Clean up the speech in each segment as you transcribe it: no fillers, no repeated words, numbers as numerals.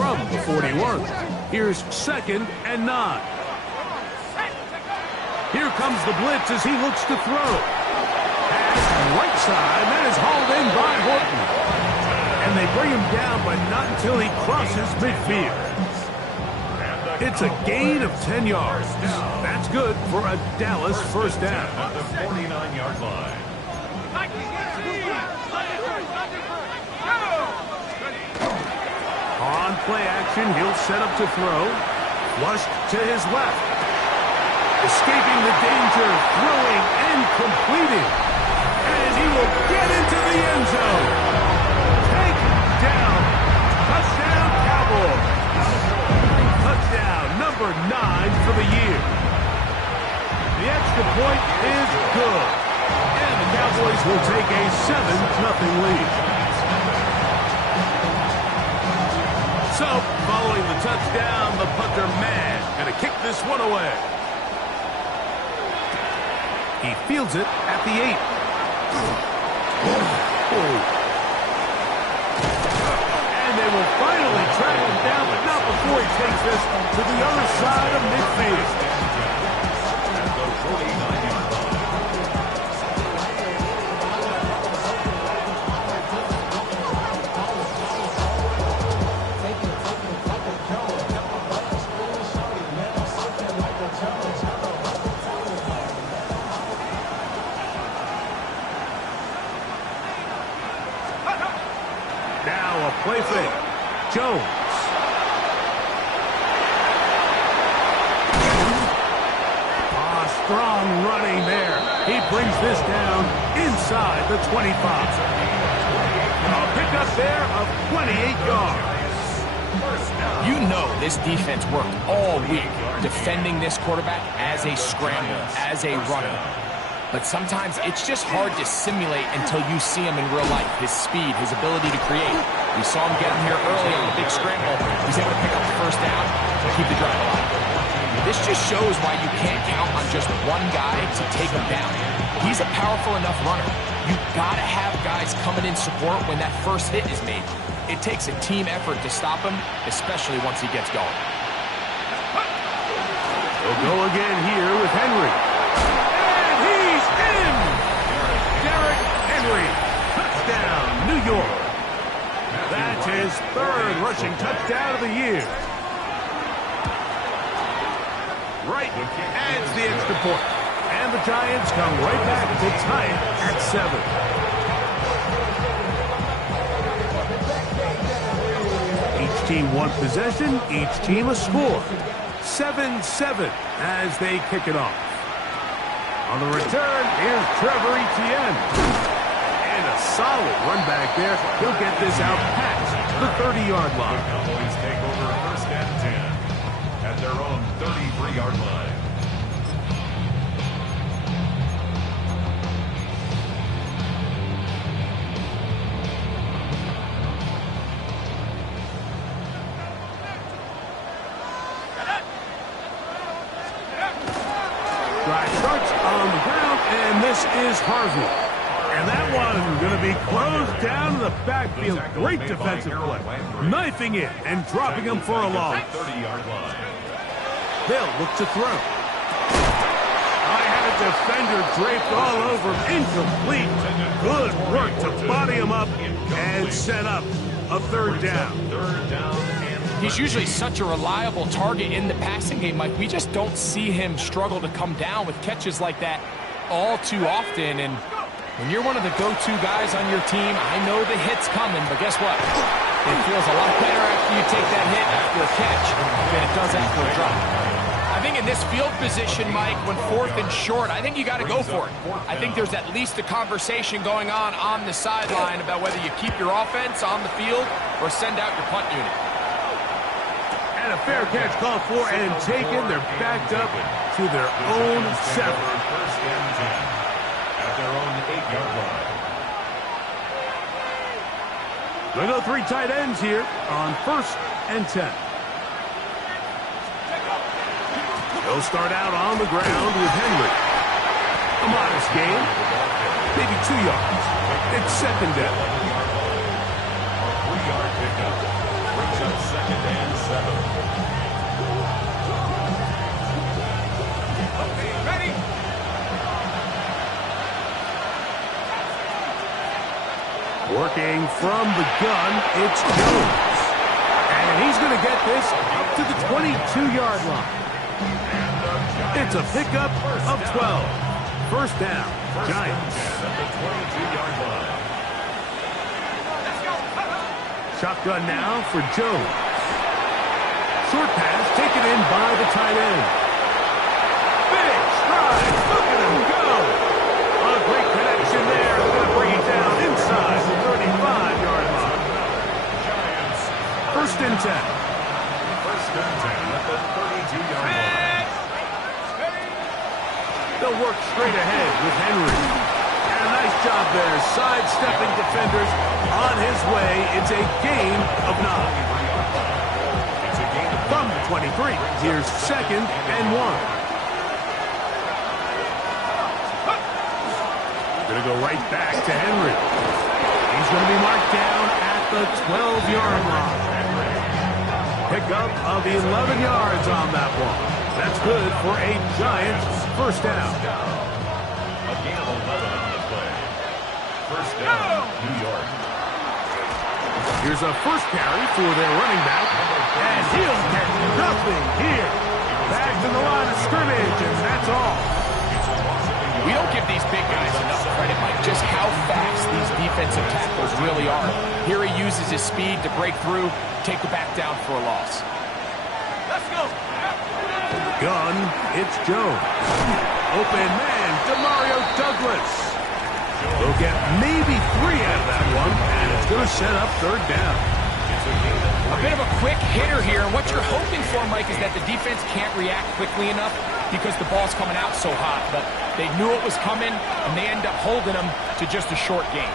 from the 41. Here's 2nd and 9. Here comes the blitz as he looks to throw. Pass right side. That is hauled in by Horton. And they bring him down, but not until he crosses midfield. It's a gain of 10 yards. That's good for a Dallas first down. At the 49-yard line. On play action, he'll set up to throw. Flushed to his left. Escaping the danger, throwing and completing. And he will get into the end zone. Taken down. Touchdown, Cowboys. Touchdown, number 9 for the year. The extra point is good. And the Cowboys will take a 7-0 lead. So, following the touchdown, the punter man going to kick this one away. He fields it at the 8. And they will finally track him down, but not before he takes this to the other side of midfield. At the 49-yard line. Now a play fake. Jones. Strong running there. He brings this down inside the 25. A pickup there of 28 yards. You know this defense worked all week defending this quarterback as a scrambler, as a runner. But sometimes it's just hard to simulate until you see him in real life. His speed, his ability to create. We saw him get him here early on the big scramble. He's able to pick up the first down to keep the drive alive. This just shows why you can't count on just one guy to take him down. He's a powerful enough runner. You've got to have guys coming in support when that first hit is made. It takes a team effort to stop him, especially once he gets going. We'll go again here with Henry. And he's in! Derrick Henry. Touchdown, New York. That's his 3rd rushing touchdown of the year. Right adds the extra point. And the Giants come right back to tie it at 7. Each team one possession, each team a score. 7-7 as they kick it off. On the return, here's Trevor Etienne. And a solid run back there. He'll get this out past the 30-yard line. Cowboys take over 1st and 10 at their own 33-yard line. Drive starts on the ground, and this is Harvey. And that one going to be closed down in the backfield. Great defensive play. Knifing it and dropping him for a loss. 30-yard line. They'll look to throw. I had a defender draped all over him. Incomplete. Good work to body him up and set up a 3rd down. 3rd down and He's usually such a reliable target in the passing game, Mike. We just don't see him struggle to come down with catches like that all too often. And when you're one of the go-to guys on your team, I know the hit's coming, but guess what? It feels a lot better after you take that hit after a catch than it does after a drop. I think in this field position, Mike, when 4th and short, I think you got to go for it. I think there's at least a conversation going on the sideline about whether you keep your offense on the field or send out your punt unit. And a fair catch called for and taken. They're backed up to their own 7. 1st and 10 at their own 8-yard line. They'll go 3 tight ends here on 1st and 10. They'll start out on the ground with Henry. A modest gain, maybe 2 yards. It's 2nd down. 3-yard pickup brings up 2nd down. Working from the gun, it's Jones. And he's going to get this up to the 22-yard line. It's a pickup of 12. First down, Giants. Shotgun now for Jones. Short pass taken in by the tight end. Big stride. Look at him go. A great connection there. They're going to bring it down inside the 35-yard line. First and 10. First and 10 at the 32-yard line. They'll work straight ahead with Henry. And a nice job there, sidestepping defenders on his way. It's a gain of 9. From the 23, here's second and 1. Going to go right back to Henry. He's going to be marked down at the 12-yard line. Pickup of 11 yards on that one. That's good for a Giants first down. A gain of 11 on the play. First down, New York. Here's a first carry for their running back, and he'll get nothing here. Back to the line of scrimmage, and that's all. We don't give these big guys enough credit, Mike, just how fast these defensive tackles really are. Here he uses his speed to break through, take the back down for a loss. Let's go. Gun, it's Jones. Open man, Demario Douglas. They'll get maybe 3 out of that one, and it's going to set up third down. A bit of a quick hitter here. What you're hoping for, Mike, is that the defense can't react quickly enough because the ball's coming out so hot. But they knew it was coming, and they end up holding them to just a short gain.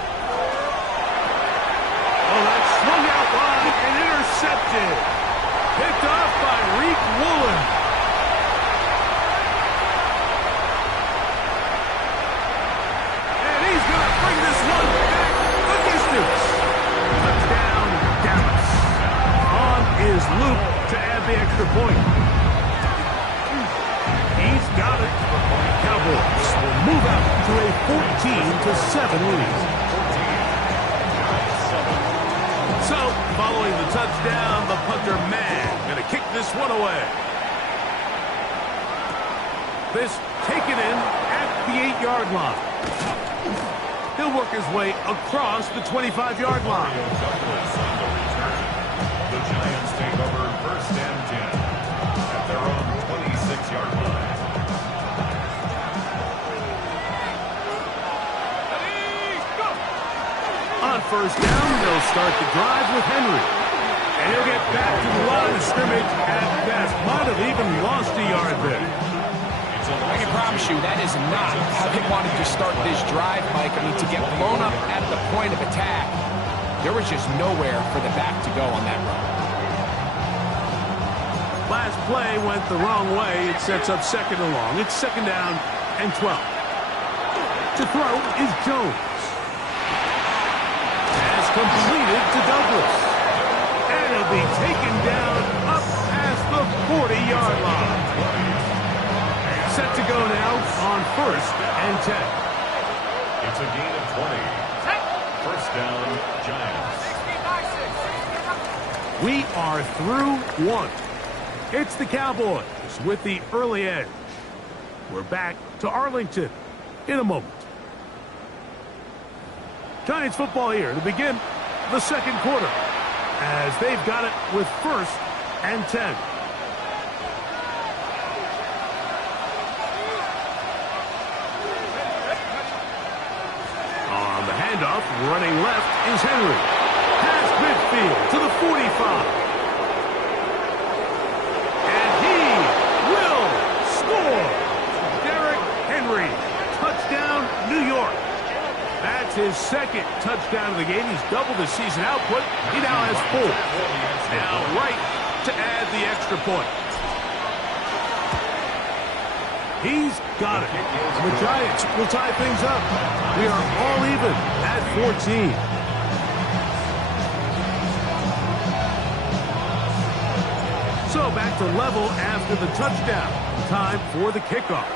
Oh, that's swung out wide and intercepted. Picked off by Reek Woolen. And he's going to bring this one back the distance. Touchdown, Dallas. On is Luke to add the extra point. He's got it. Cowboys will move out to a 14-7 lead. So, following the touchdown, the punter man going to kick this one away. This taken in at the 8-yard line. He'll work his way across the 25-yard line. The Giants take over first and 10 at their own 26-yard line. On first down, they'll start the drive with Henry. And he'll get back to the line of scrimmage at best. Might have even lost a yard there. I can promise you that is not how they wanted to start this drive, Mike. I mean, to get blown up at the point of attack, there was just nowhere for the back to go on that run. Last play went the wrong way. It sets up second and long. It's second down and 12. To throw is Jones. Has completed to Douglas. And he'll be taken down up past the 40-yard line. Set to go now on first and 10. It's a gain of 20. First down, Giants. We are through one. It's the Cowboys with the early edge. We're back to Arlington in a moment. Giants football here to begin the second quarter as they've got it with first and 10. On the handoff, running left is Henry. Past midfield to the 45. And he will score. Derrick Henry. Touchdown, New York. That's his second touchdown of the game. He's doubled his season output. He now has 4. Now right to add the extra point. He's got it. The Giants will tie things up. We are all even at 14. So back to level after the touchdown. Time for the kickoff.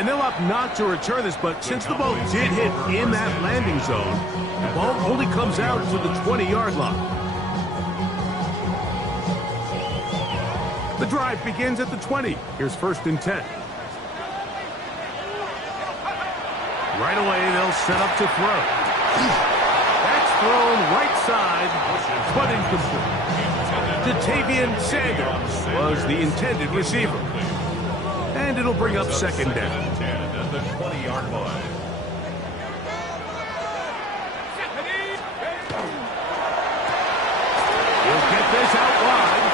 And they'll opt not to return this, but since the ball did hit in that landing zone, the ball only comes out to the 20-yard line. The drive begins at the 20. Here's 1st and 10. Right away, they'll set up to throw. That's thrown right side, but incomplete. Ja'Tavion Sanders was the intended receiver. And it'll bring up 2nd down. At the 20-yard line. He'll get this out wide.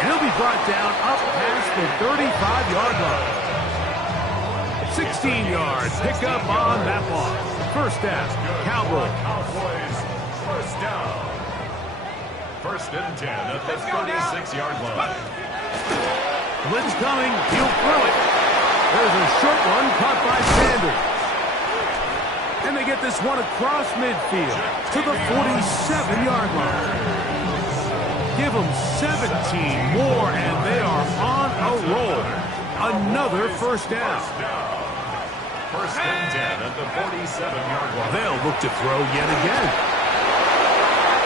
And he'll be brought down up past the 35-yard line. 16-yard pickup on that ball. 1st down, Cowboys. First down. 1st and 10 at the 36-yard line. Blitz coming. He'll throw it. There's a short one caught by Sanders. And they get this one across midfield to the 47-yard line. Give them 17 more, and they are on a roll. Another 1st down. 1st and 10 at the 47-yard line. They'll look to throw yet again.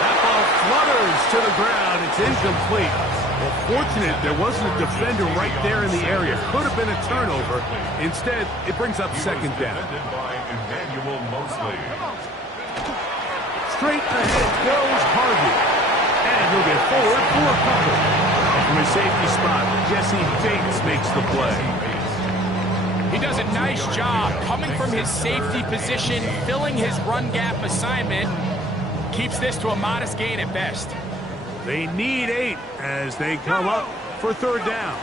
That ball flutters to the ground. It's incomplete. Well, fortunate there wasn't a defender right there in the area. Could have been a turnover. Instead, it brings up 2nd down. Defended by Emmanuel Mosley. Straight ahead goes Harvey. And he'll get forward for a couple. From his safety spot, Jesse Bates makes the play. He does a nice job coming from his safety position, filling his run gap assignment. Keeps this to a modest gain at best. They need 8 as they come up for 3rd down.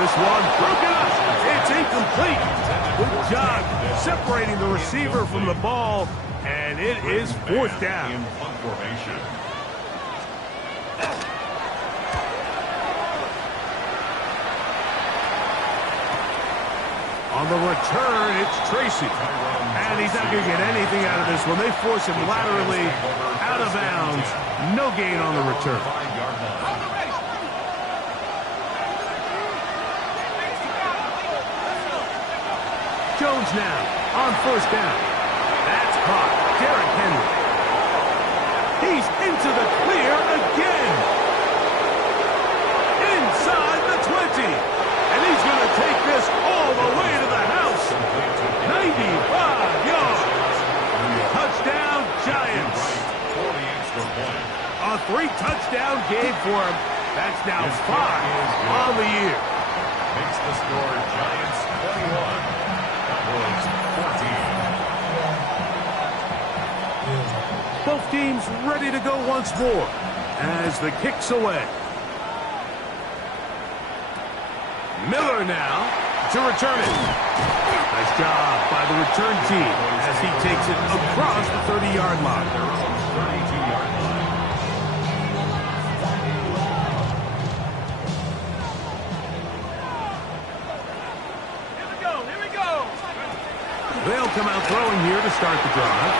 This one broken up. It's incomplete. Good job separating the receiver from the ball, and it is 4th down. In punt formation. On the return, it's Tracy. And he's not going to get anything out of this one. They force him laterally out of bounds. No gain on the return. 5-yard line. Jones now on 1st down. That's caught. Derrick Henry. He's into the clear again. Inside the 20. And he's going to take this all the way to the house. 95 yards. Touchdown, Giants. A 3-touchdown game for him. That's now 5 on the year. Makes the score Giants 21. Cowboys 14. Both teams ready to go once more as the kick's away. Miller now to return it. Nice job by the return team as he takes it across the 30-yard line. Their own 32-yard line. Here we go. They'll come out throwing here to start the drive.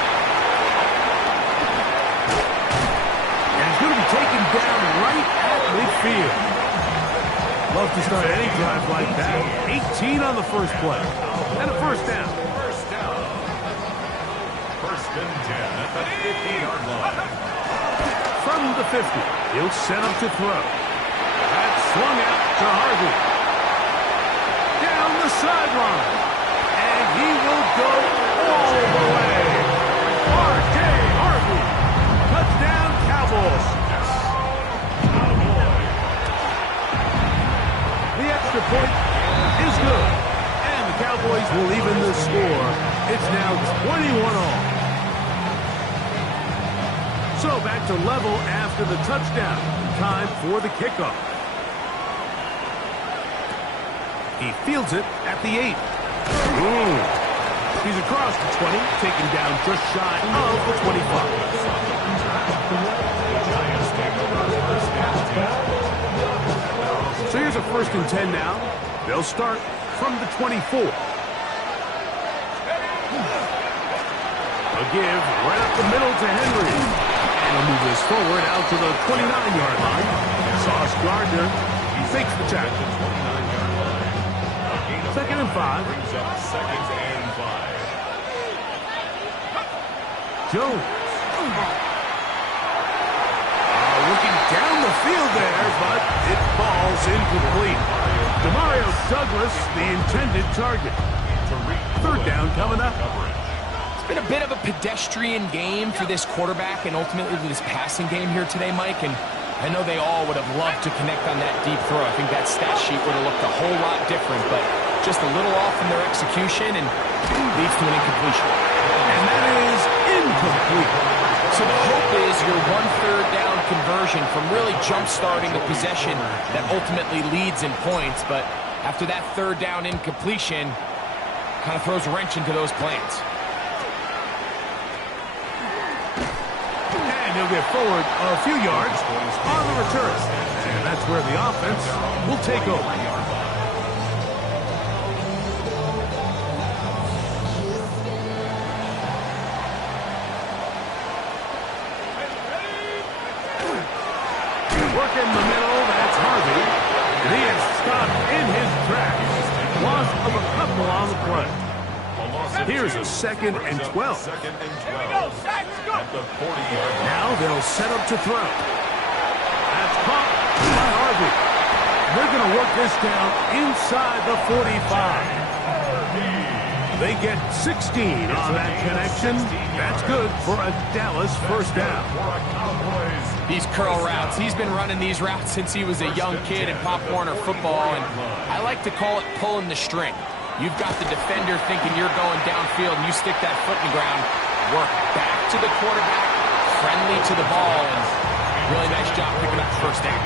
And he's going to be taken down right at midfield. Love to start any drive like that. 18 on the first play. And a 1st down. 1st and 10 at the 50-yard line. From the 50, he'll set up to throw. That's swung out to Harvey. Down the sideline. And he will go all the way. R.J. Harvey. Touchdown, Cowboys. The extra point is good. And the Cowboys will even the score. It's now 21 all. So back to level after the touchdown. Time for the kickoff. He fields it at the 8. He's across the 20, taken down just shy of the 25. So here's a 1st and 10 now. They'll start from the 24. A give right up the middle to Henry. And he'll move this forward out to the 29-yard line. Sauce Gardner fakes the tackle. 29-yard line. A gain of 2nd and 5. brings up 2nd and 5. Jones. Looking down the field there, but it falls incomplete. Demario Douglas, the intended target. 3rd down coming up. It's been a bit of a pedestrian game for this quarterback and ultimately this passing game here today, Mike. And I know they all would have loved to connect on that deep throw. I think that stat sheet would have looked a whole lot different, but just a little off in their execution and leads to an incompletion. And that is incomplete. So the hope is your 1/3 down conversion from really jump-starting a possession that ultimately leads in points, but after that 3rd down incompletion, kind of throws a wrench into those plans. And he'll get forward a few yards on the return. And that's where the offense will take over. Work in the middle, that's Harvey. And he is stopped in his tracks. Loss of a couple on the play. Here's a 2nd and 12. 2nd and 12. At the 40-yard line. Now they'll set up to throw. That's caught by Harvey. They're going to work this down inside the 45. They get 16 on that connection. That's good for a Dallas 1st down. These curl routes, he's been running these routes since he was a young kid in Pop Warner football, and I like to call it pulling the string. You've got the defender thinking you're going downfield, and you stick that foot in the ground, work back to the quarterback, friendly to the ball, and really nice job picking up the 1st down.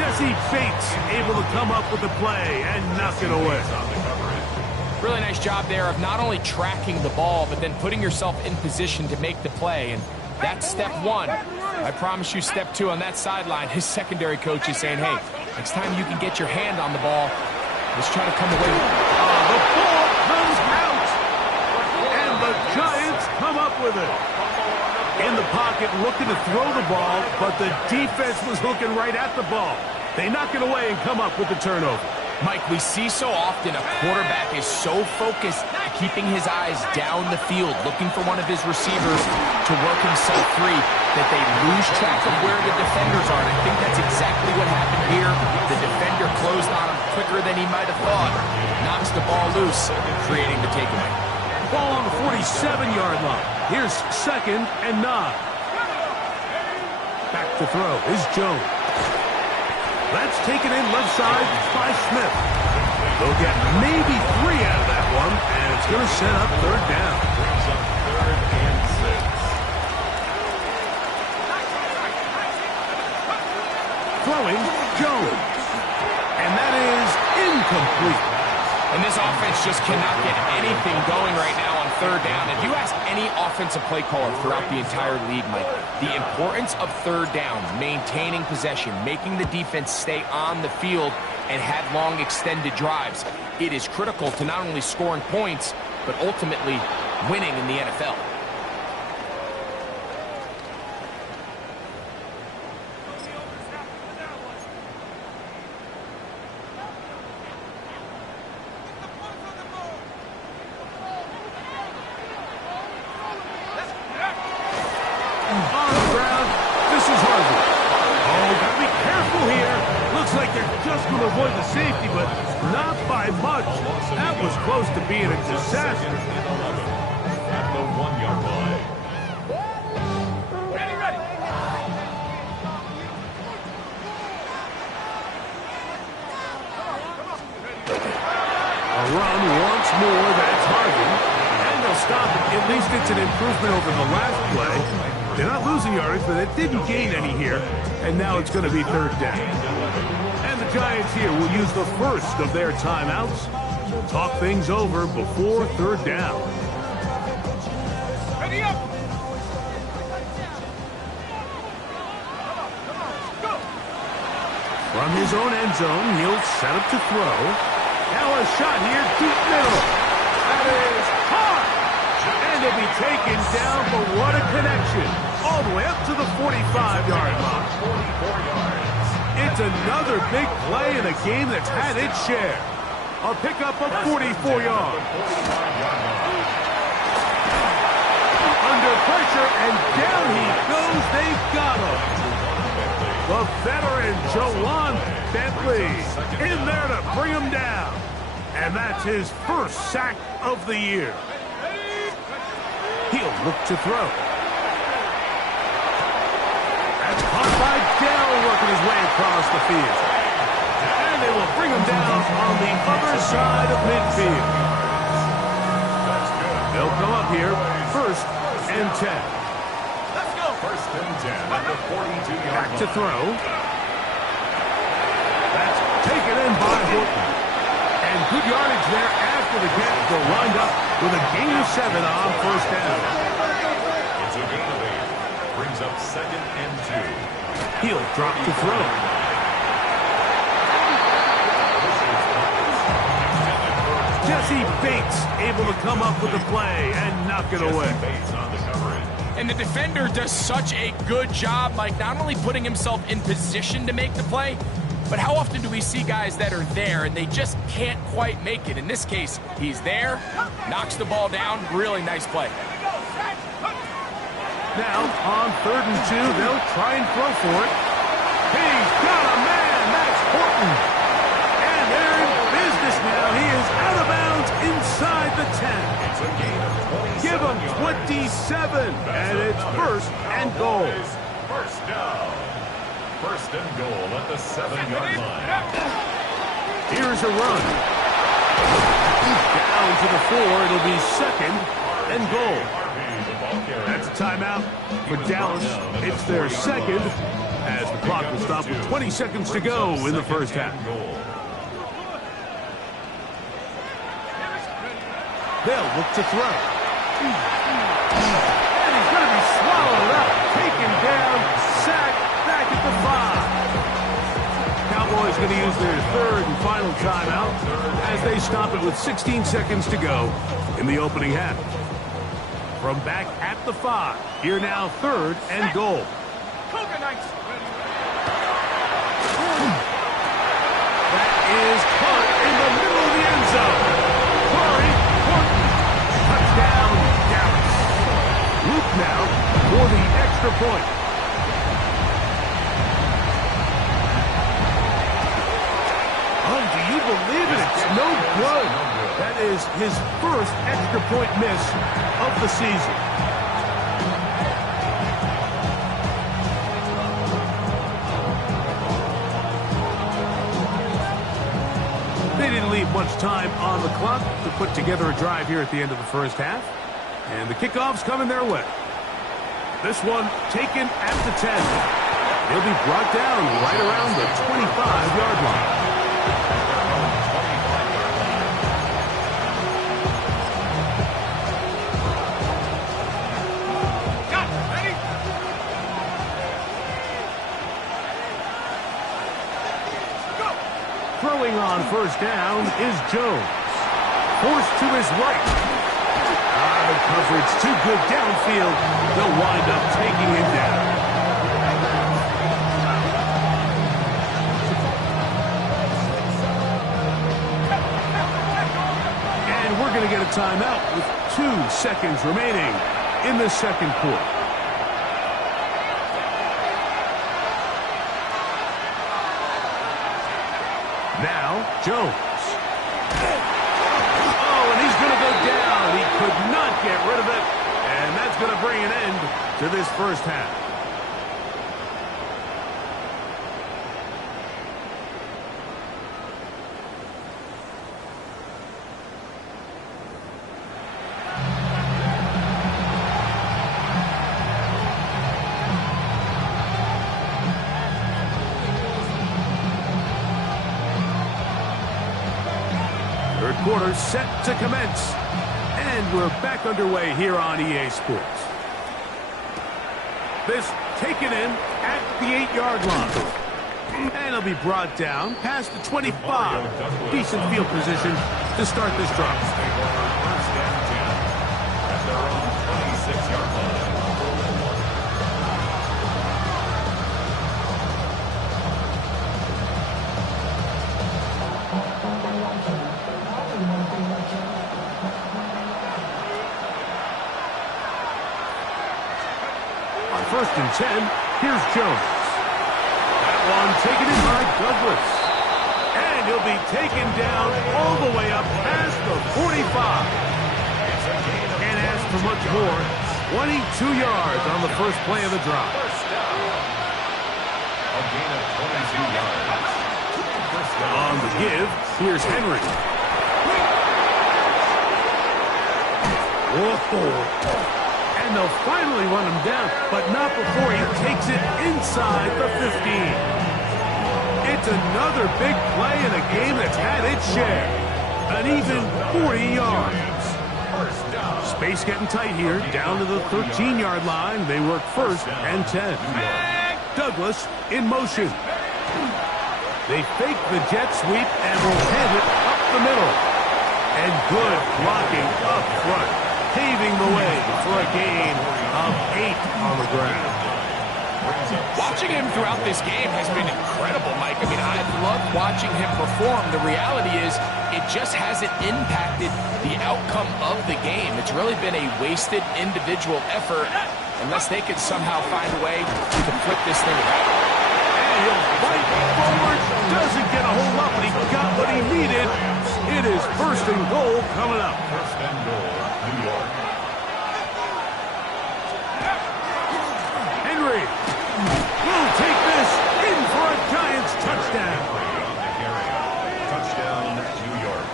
Jesse Bates able to come up with the play and knock it away. Really nice job there of not only tracking the ball, but then putting yourself in position to make the play, and that's step 1. I promise you step 2 on that sideline. His secondary coach is saying, hey, next time you can get your hand on the ball, let's try to come away with it. The ball comes out, and the Giants come up with it. In the pocket, looking to throw the ball, but the defense was looking right at the ball. They knock it away and come up with the turnover. Mike, we see so often a quarterback is so focused, keeping his eyes down the field, looking for one of his receivers to work himself free, that they lose track of where the defenders are. And I think that's exactly what happened here. The defender closed on him quicker than he might have thought, knocks the ball loose, creating the takeaway. Ball on the 47-yard line. Here's 2nd and 9. Back to throw is Jones. That's taken in left side by Smith. They'll get maybe 3 out of that one, and it's going to set up 3rd down. Brings up 3rd and 6. Throwing Jones. And that is incomplete. And this offense just cannot get anything going right now on 3rd down. If you ask any offensive play caller throughout the entire league, Mike, the importance of 3rd down, maintaining possession, making the defense stay on the field and have long extended drives, it is critical to not only scoring points, but ultimately winning in the NFL. Avoid the safety, but not by much. That was close to being a disaster. At the 1-yard line. Ready. A run once more, that's Harvey. And they'll stop it. At least it's an improvement over the last play. They're not losing yardage, but they didn't gain any here. And now it's going to be 3rd down. The Giants here will use the first of their timeouts. Talk things over before 3rd down. Ready up! From his own end zone, he'll set up to throw. Now a shot here, deep middle. That is hard! And he'll be taken down, but what a connection. All the way up to the 45-yard line. 44 yards. It's another big play in a game that's had its share. A pickup of 44 yards. Under pressure, and down he goes. They've got him. The veteran, Ja'Whaun Bentley, in there to bring him down. And that's his first sack of the year. He'll look to throw. That's caught by Dell, working his way across the field. And they will bring him down on the other side of midfield. They'll come up here, 1st and 10. Let's go. 1st and 10 at the 42-yard Back line. to throw. That's taken in by Horton. And good yardage there after the catch. They'll wind up with a gain of 7 on 1st down. It's a gain of 8. Brings up 2nd and 2. He'll drop to throw. Jesse Bates able to come up with the play and knock it away. Bates on the coverage. And the defender does such a good job, like not only putting himself in position to make the play, but how often do we see guys that are there and they just can't quite make it? In this case, he's there, knocks the ball down. Really nice play. Now, on 3rd and 2, they'll try and throw for it. He's got a man. That's Horton. And they're in business now. He is out of bounds inside the 10. It's a gain of 27. Give him 27. And it's 1st and goal. First down. 1st and goal at the 7-yard line. Here's a run. Down to the 4. It'll be 2nd and goal. That's a timeout for Dallas. It's their 2nd as the clock will stop with 20 seconds to go in the 1st half. They'll look to throw. And he's going to be swallowed up, taken down, sacked, back at the 5. Cowboys going to use their 3rd and final timeout as they stop it with 16 seconds to go in the opening half. From back at the 5, here now 3rd and goal. That is caught in the middle of the end zone. Corey Horton, touchdown Dallas. Luke now for the extra point. Oh, do you believe it? It's no good. That is his 1st extra point miss of the season. They didn't leave much time on the clock to put together a drive here at the end of the 1st half. And the kickoff's coming their way. This one taken at the 10. He'll be brought down right around the 25-yard line. Throwing on 1st down is Jones. Forced to his right. The coverage too good downfield. They'll wind up taking him down. And we're going to get a timeout with 2 seconds remaining in the 2nd quarter. Now, Jones. Oh, and he's going to go down. He could not get rid of it. And that's going to bring an end to this 1st half. Quarter set to commence. And we're back underway here on EA Sports. This taken in at the 8-yard line. And he'll be brought down past the 25. Decent field position to start this drive. First and 10 at their own 26-yard line. first and 10. Here's Jones. That one taken in by Douglas. And he'll be taken down all the way up past the 45. Can't ask for much more. 22 yards on the first play of the drive. A gain of 22 yards. On the give, here's Henry. Whoa. And they'll finally run him down, but not before he takes it inside the 15. It's another big play in a game that's had its share. An even 40 yards. Space getting tight here, down to the 13-yard line. They work first and 10. Douglas in motion. They fake the jet sweep and will hand it up the middle. And good blocking up front, paving the way for a gain of 8 on the ground. Watching him throughout this game has been incredible, Mike. I mean, I've loved watching him perform. The reality is it just hasn't impacted the outcome of the game. It's really been a wasted individual effort unless they can somehow find a way to flip this thing around. And he'll fight forward. Doesn't get a whole lot, but he got what he needed. It is first and goal coming up. First and goal, New York. Henry will take this in for a Giants touchdown. On the carry. Touchdown, New York.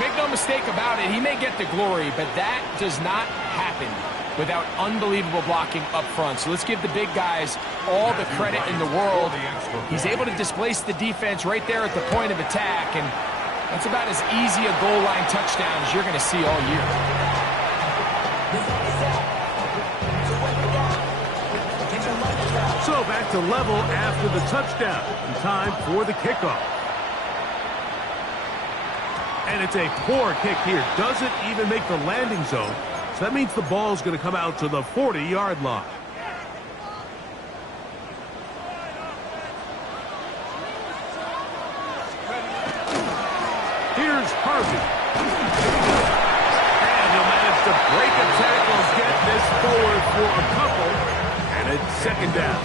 Make no mistake about it, he may get the glory, but that does not happen without unbelievable blocking up front. So let's give the big guys all the credit in the world. He's able to displace the defense right there at the point of attack, and that's about as easy a goal line touchdown as you're going to see all year. So back to level after the touchdown. And time for the kickoff. And it's a poor kick here. Doesn't even make the landing zone. So that means the ball's going to come out to the 40-yard line. Here's Harvey. And he'll manage to break a tackle, get this forward for a couple. And it's second down.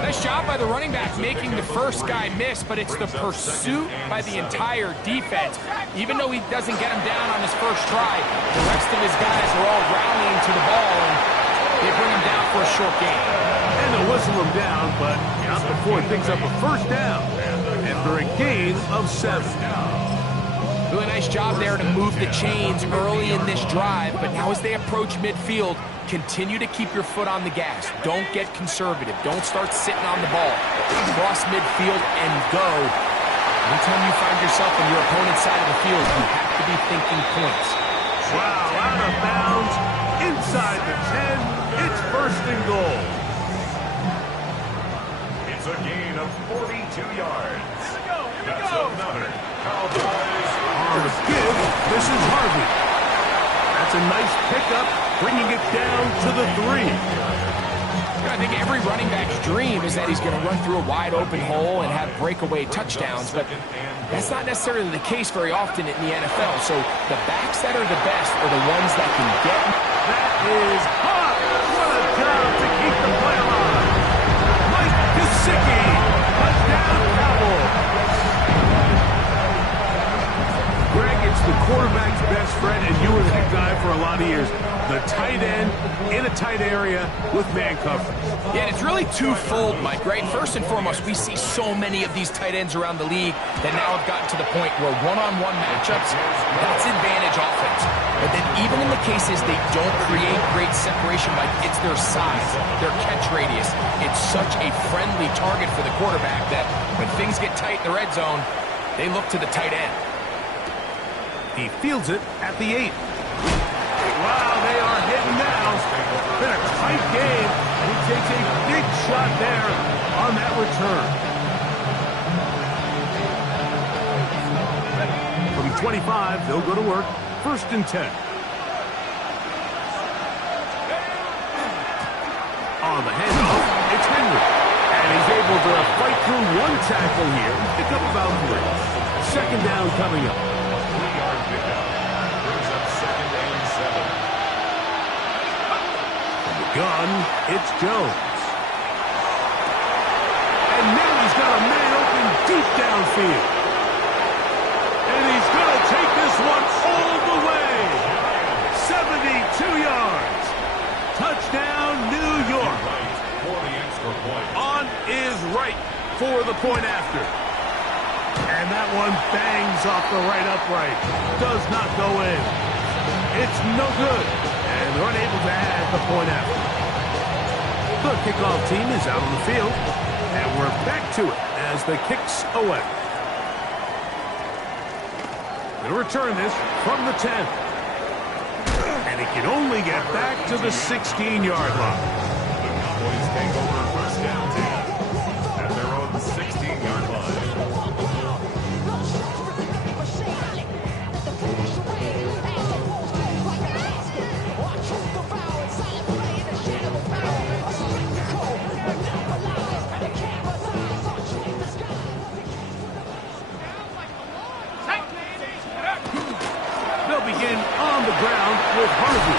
Nice job by the running back making the first guy miss, but it's the pursuit by the entire defense. Even though he doesn't get him down on his first try, the rest of his guys are all rallying to the ball, and they bring him down for a short gain. And they'll whistle him down, but not before he picks up a first down. And for a gain of 7. Really nice job there to move the chains early in this drive, but now as they approach midfield, continue to keep your foot on the gas. Don't get conservative. Don't start sitting on the ball. Cross midfield and go. Anytime you find yourself on your opponent's side of the field, you have to be thinking points. Wow, out of bounds, inside the 10. It's first and goal. It's a gain of 42 yards. That's another Cowboys. On the give, this is Harvey. That's a nice pickup, bringing it down to the 3. I think every running back's dream is that he's going to run through a wide open hole and have breakaway touchdowns, but that's not necessarily the case very often in the NFL. So the backs that are the best are the ones that can get. That is hot. What a job to keep the play alive. Mike Gesicki, touchdown Cowboys. Greg, it's the quarterback's best friend, and you were that guy for a lot of years. The tight end in a tight area with man coverage. Yeah, and it's really twofold, Mike, right? First and foremost, we see so many of these tight ends around the league that now have gotten to the point where one-on-one matchups, that's advantage offense. But then even in the cases they don't create great separation, Mike, it's their size, their catch radius. It's such a friendly target for the quarterback that when things get tight in the red zone, they look to the tight end. He fields it at the 8. Wow, they are hitting now. Been a tight game. He takes a big shot there on that return. From 25, they'll go to work. First and 10. On the handoff, it's Henry. And he's able to fight through one tackle here. Pick up about 3. Second down coming up. 3-yard pickup. Brings up second and 7. Give, gun, it's Jones. And now he's got a man open deep downfield. And he's going to take this one all the way. 72 yards. Touchdown, New York. On is right for the point after. And that one bangs off the right upright. Does not go in. It's no good. And they're unable to add the point after. The kickoff team is out on the field. And we're back to it as the kick's away. Going to return this from the 10. And he can only get back to the 16-yard line. The Cowboys take over first down 10 at their own 16-yard line. They'll begin on the ground with Harvey.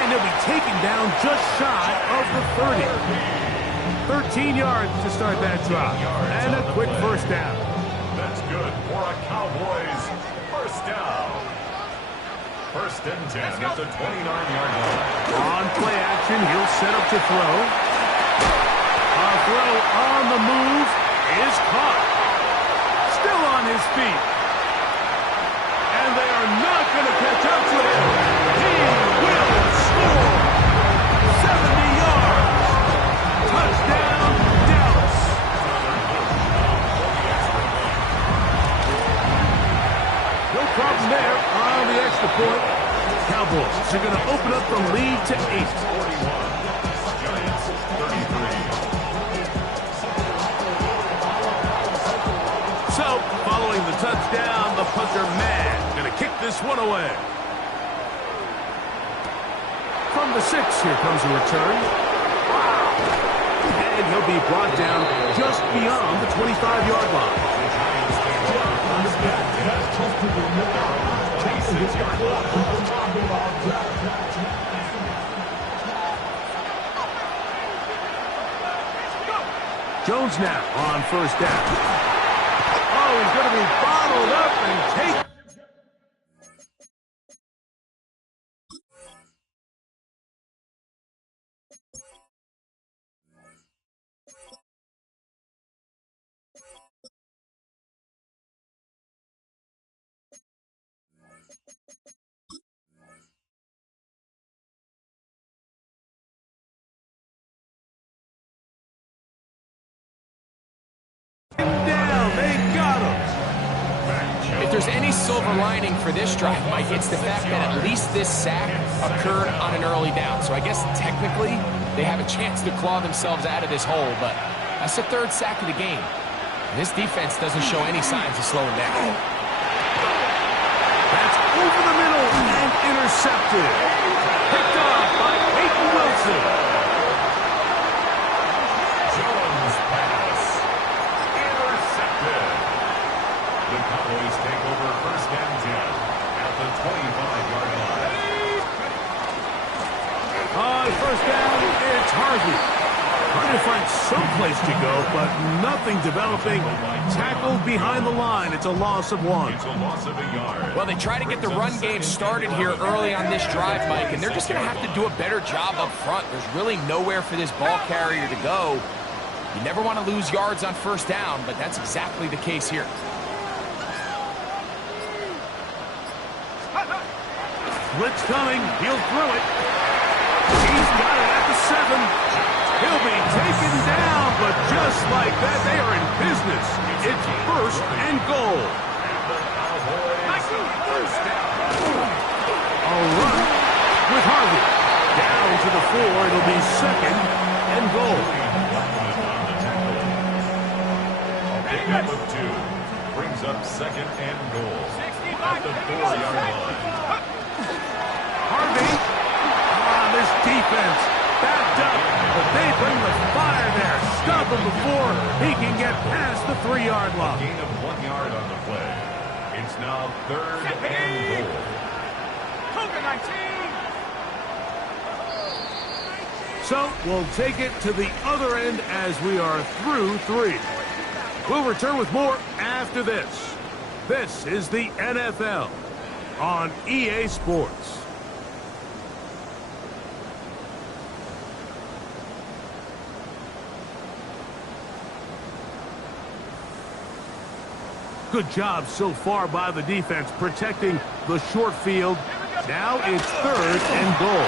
And he'll be taken down just shy of the 30. 13 yards to start that drive. And a quick first down. That's good for a Cowboys first down. First and 10 at the 29-yard line. On play action, he'll set up to throw. A throw on the move is caught. Still on his feet. And they are not going to catch up to him. He will score. 70 yards. Touchdown, Dallas. No problem there on the extra point. Cowboys are going to open up the lead to 8. 41. Giants 33. So, following the touchdown, the punter man going to kick this one away. From the 6, here comes a return. And he'll be brought down just beyond the 25-yard line. Jones now on first down. Oh, he's going to be bottled up and taken. Down, they got him. If there's any silver lining for this drive, Mike, it's the fact that at least this sack occurred on an early down. So I guess technically they have a chance to claw themselves out of this hole, but that's the 3rd sack of the game. And this defense doesn't show any signs of slowing down. That's over the middle and intercepted. Picked off by Peyton Wilson. Jones pass. Intercepted. The Cowboys take over first and 10 at the 25-yard line. On first down, it's Harvey. Trying to find some place to go, but nothing developing. Tackled behind the line. It's a loss of 1. It's a loss of a yard. Well, they try to get the run game started here early on this drive, Mike, and they're just going to have to do a better job up front. There's really nowhere for this ball carrier to go. You never want to lose yards on first down, but that's exactly the case here. Blitz coming. He'll throw it. He's got it at the 7. He'll be taken down, but just like that, they are in business. It's first and goal. A run with Harvey. Down to the 4. It'll be second and goal. A pickup of 2 brings up second and goal at the 4-yard line. Harvey. This defense backed up, but they bring the fire there. Stop him before he can get past the 3-yard line. Gain of 1 yard on the play. It's now 3rd and goal. Cougar 19. So we'll take it to the other end as we are through 3. We'll return with more after this. This is the NFL on EA Sports. Good job so far by the defense protecting the short field. Now it's 3rd and goal.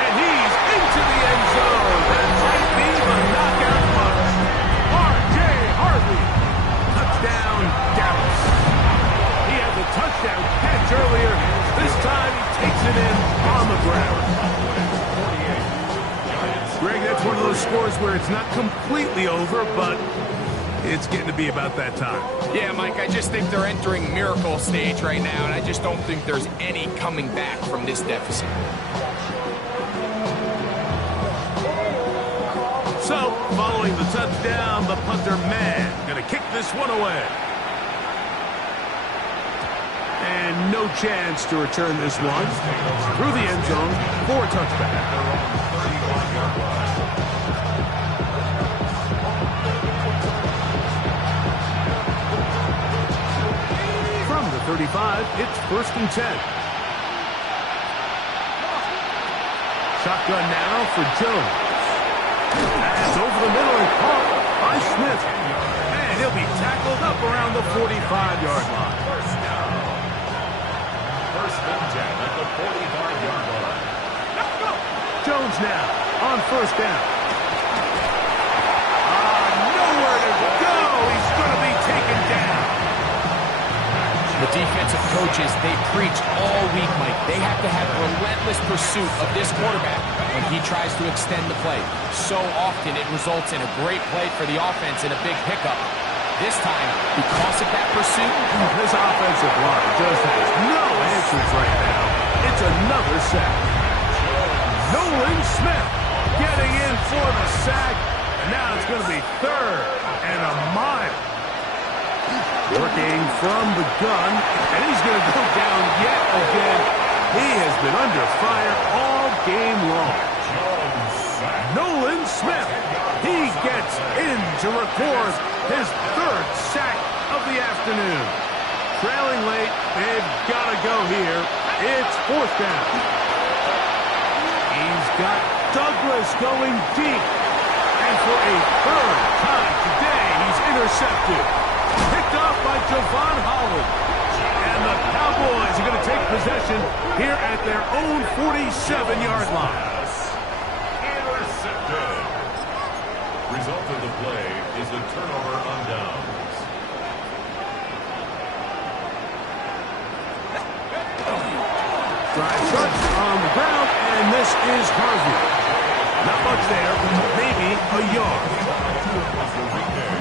And he's into the end zone. That might be the knockout punch. R.J. Harvey. Touchdown, Dallas. He had the touchdown catch earlier. This time he takes it in on the ground. Greg, that's one of those scores where it's not completely over, but it's getting to be about that time. Yeah, Mike, I just think they're entering miracle stage right now, and I just don't think there's any coming back from this deficit. So, following the touchdown, the punter man going to kick this one away. And no chance to return this one through the end zone for a touchback. From the 35, it's 1st and 10. Shotgun now for Jones. That's over the middle and caught by Smith. And he'll be tackled up around the 45-yard line. First and 10 at the 45-yard line. Jones now on 1st down. Nowhere to go. He's going to be taken down. The defensive coaches, they preached all week, Mike. They have to have relentless pursuit of this quarterback when he tries to extend the play. So often it results in a great play for the offense and a big pickup. This time, because of that pursuit, this offensive line just has no answers right now. It's another sack. Nolan Smith getting in for the sack. And now it's going to be 3rd and a mile. Working from the gun, and he's going to go down yet again. He has been under fire all game long. Nolan Smith, he gets in to record his 3rd sack of the afternoon. Trailing late, they've got to go here. It's 4th down. He's got Douglas going deep. And for a 3rd time today, he's intercepted. Picked off by Javon Holland. And the Cowboys are going to take possession here at their own 47-yard line. Intercepted. Result of the play is a turnover on downs. Drive shot on the ground, and this is Harvey. Not much there, maybe a yard.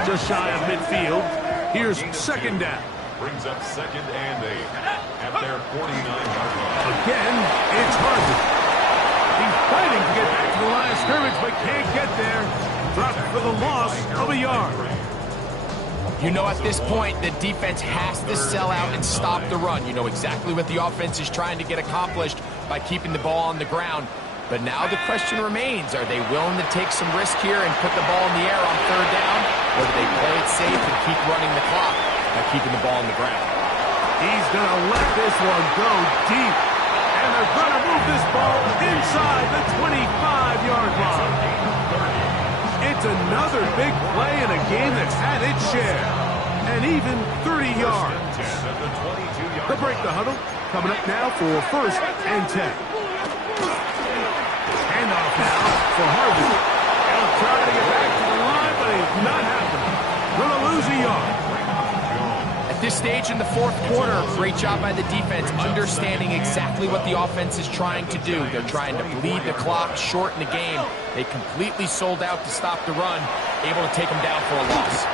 Just shy of midfield. Here's 2nd down. Brings up 2nd and 8 at their 49-yard line. Again, it's Harvey. He's fighting to get back to the line of scrimmage, but can't get there. Dropped for the loss of a yard. you know at this point the defense has to sell out and stop the run. You know exactly what the offense is trying to get accomplished by keeping the ball on the ground. But now the question remains, are they willing to take some risk here and put the ball in the air on 3rd down? Or do they play it safe and keep running the clock by keeping the ball on the ground? He's going to let this one go deep. And they're going to move this ball inside the 25-yard line. It's another big play in a game that's had its share. And even 30 yards. They'll break the huddle. Coming up now for 1st and 10. Handoff now for Harvey. He'll try to get back to the line, but it's not happening. Going to lose a yard. At this stage in the 4th quarter, great job by the defense, understanding exactly what the offense is trying to do. They're trying to bleed the clock, shorten the game. They completely sold out to stop the run, able to take them down for a loss.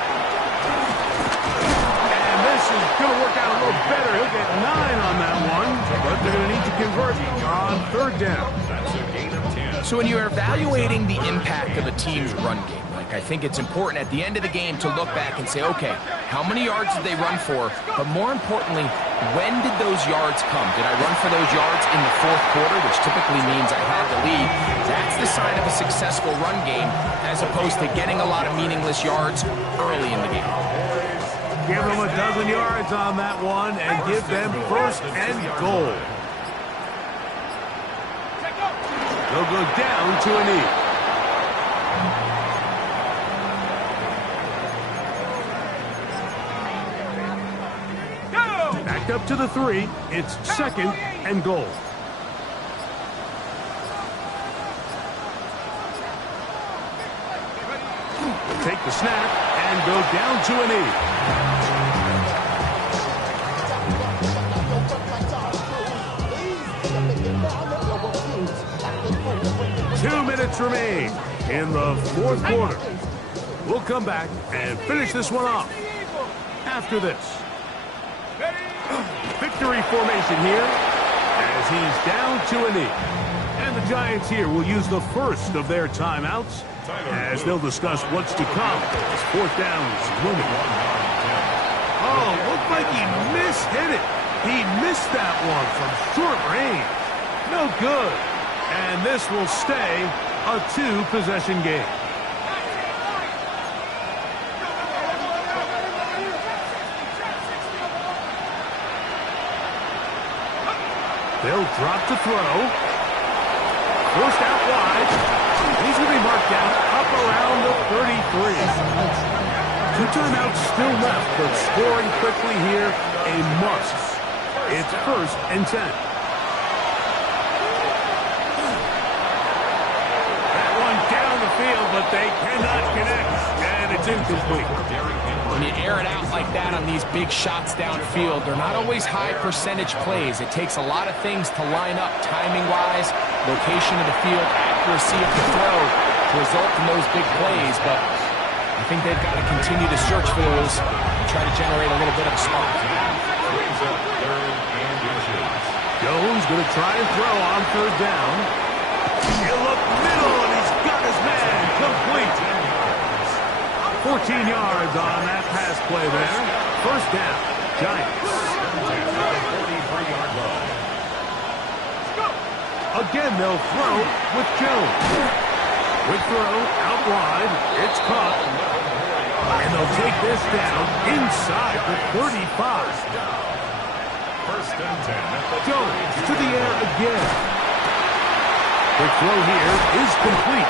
And this is going to work out a little better. He'll get 9 on that one. but they're going to need to convert on third down. That's a gain of 10. So when you're evaluating the impact of a team's run game, I think it's important at the end of the game to look back and say, okay, how many yards did they run for? But more importantly, when did those yards come? Did I run for those yards in the fourth quarter, which typically means I had the lead? That's the sign of a successful run game, as opposed to getting a lot of meaningless yards early in the game. Give them a dozen yards on that one and give them first and goal. They'll go down to a knee. Back up to the 3. It's second and goal. Take the snap and go down to a knee. 2 minutes remain in the fourth quarter. We'll come back and finish this one off after this. Victory formation here as he's down to a knee. And the Giants here will use the first of their timeouts as they'll discuss what's to come as fourth down is looming. Oh, looked like he mishit it. He missed that one from short range. No good. And this will stay a 2-possession game. They'll drop to throw. Forced out wide. He's going to be marked down up around the 33. 2 timeouts still left, but scoring quickly here, a must. It's first and 10. That one down the field, but they cannot connect, and it's incomplete. When you air it out like that on these big shots downfield, they're not always high percentage plays. It takes a lot of things to line up timing-wise, location of the field, accuracy of the throw to result in those big plays. But I think they've got to continue to search for those and try to generate a little bit of a spark. Brings up 3rd and inches. Jones going to try and throw on third down. He'll look middle, and he's got his man complete. 14 yards on that pass play there. First down, Giants. 43-yard line. Again, they'll throw with Jones. Quick throw, out wide. It's caught. And they'll take this down inside the 35. First and 10 at the Jones to the air again. Quick throw here is complete.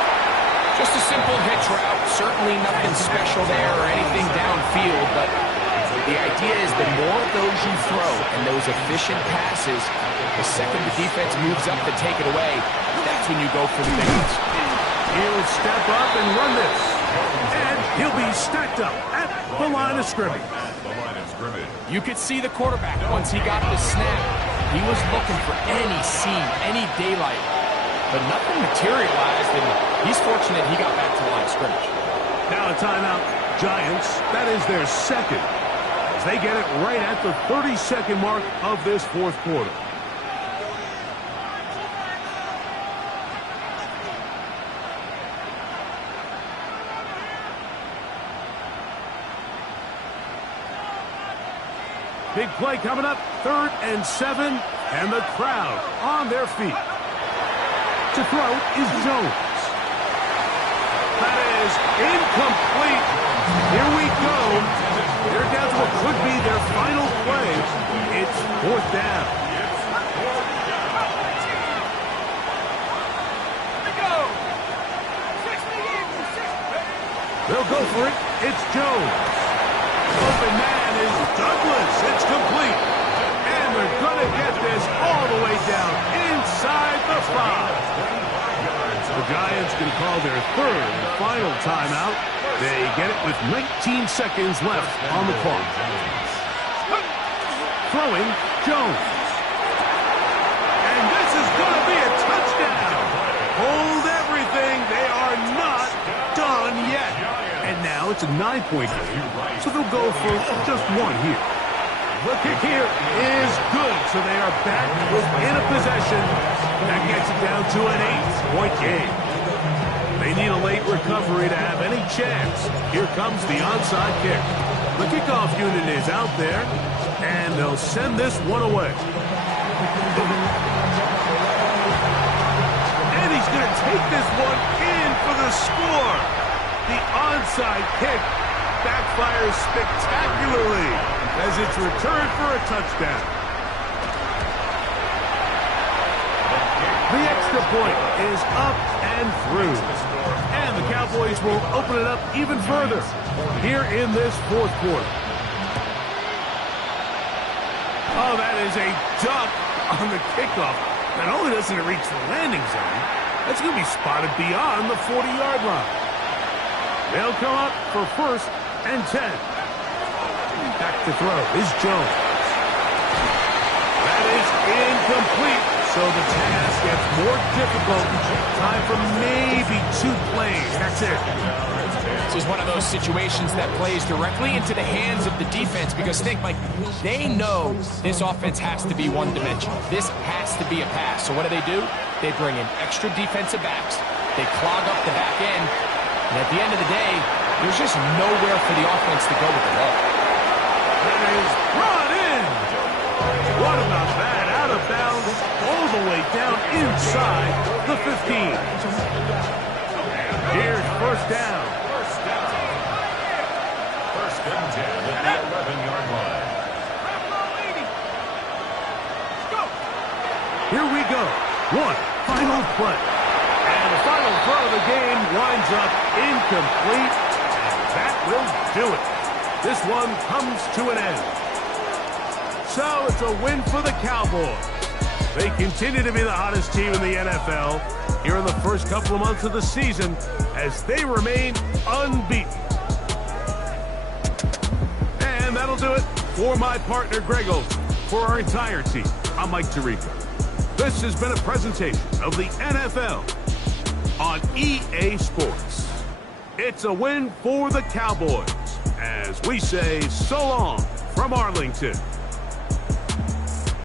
Just a simple hitch route. Certainly nothing special there or anything downfield, but the idea is the more of those you throw and those efficient passes, the second the defense moves up to take it away, that's when you go for the big ones. He'll step up and run this. And he'll be stacked up at the line of scrimmage. the line of scrimmage. You could see the quarterback once he got the snap. He was looking for any seam, any daylight, but nothing materialized, and he's fortunate he got back to the line of scrimmage. Now a timeout. Giants, that is their second, as they get it right at the 32nd mark of this fourth quarter. Big play coming up, 3rd and 7, and the crowd on their feet. To throw is Jones. That is incomplete. Here we go. They're down to what could be their final play. It's 4th down. They'll go for it. It's Jones. Open man is Douglas. It's complete. And they're going to get this all the way down inside the 5. The Giants can call their 3rd and final timeout. They get it with 19 seconds left on the clock. Throwing, Jones. And this is going to be a touchdown. Hold everything. They are not done yet. And now it's a 9-point game, so they'll go for just one here. The kick here is good, so they are back within a possession. That gets it down to an 8-point game. They need a late recovery to have any chance. Here comes the onside kick. The kickoff unit is out there, and they'll send this one away. And he's going to take this one in for the score. The onside kick backfires spectacularly as it's returned for a touchdown. The extra point is up and through. And the Cowboys will open it up even further here in this fourth quarter. Oh, that is a duck on the kickoff. Not only doesn't it reach the landing zone, that's going to be spotted beyond the 40-yard line. They'll come up for 1st and 10. Back to throw is Jones. That is incomplete, so the task gets more difficult. Time for maybe 2 plays. That's it. This is one of those situations that plays directly into the hands of the defense because think, Mike, they know this offense has to be one-dimensional. This has to be a pass. So what do? They bring in extra defensive backs. They clog up the back end. And at the end of the day, there's just nowhere for the offense to go with the ball. That is brought in. What about that? Out of bounds, all the way down inside the 15. Here's 1st down. 1st and 10 at the 11-yard line. Here we go. One final play. And the final throw of the game winds up incomplete. And that will do it. This one comes to an end. So it's a win for the Cowboys. They continue to be the hottest team in the NFL here in the first couple of months of the season as they remain unbeaten. And that'll do it for my partner, Greg Olsen. For our entire team, I'm Mike Tirico. This has been a presentation of the NFL on EA Sports. It's a win for the Cowboys as we say so long from Arlington.